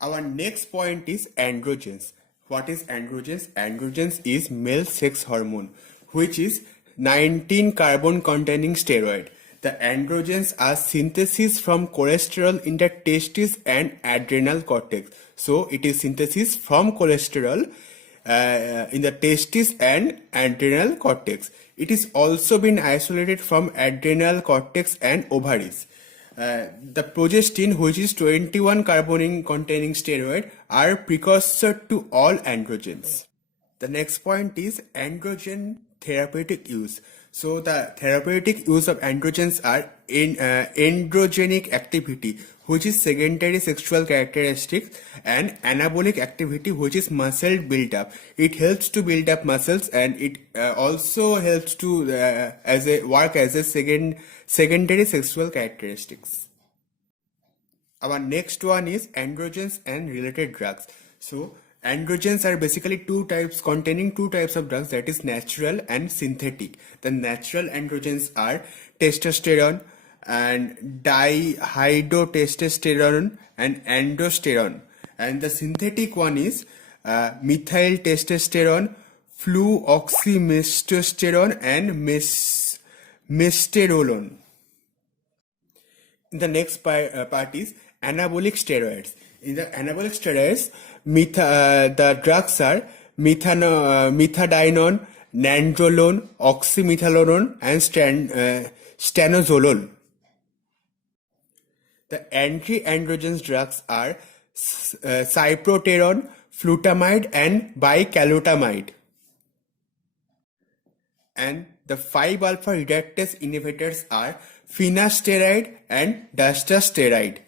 Our next point is androgens. What is androgens? Androgens is male sex hormone, which is 19 carbon containing steroid. The androgens are synthesis from cholesterol in the testis and adrenal cortex. So it is synthesis from cholesterol in the testis and adrenal cortex. It is also been isolated from adrenal cortex and ovaries. The progestin, which is 21 carbon containing steroid, are precursor to all androgens. The next point is androgen therapeutic use. So the therapeutic use of androgens are in androgenic activity, which is secondary sexual characteristics, and anabolic activity, which is muscle build up. It helps to build up muscles, and it also helps to work as a secondary sexual characteristics. Our next one is androgens and related drugs. So androgens are basically containing two types of drugs, that is natural and synthetic. The natural androgens are testosterone and dihydrotestosterone and androsterone. And the synthetic one is methyl testosterone, fluoxymestosterone and mesterolone. The next part is anabolic steroids. In the anabolic steroids, the drugs are methadone, nandrolone, oxymetholone, and stanozolol. The anti-androgens drugs are cyproterone, flutamide, and bicalutamide. And the 5-alpha reductase inhibitors are finasteride and dutasteride.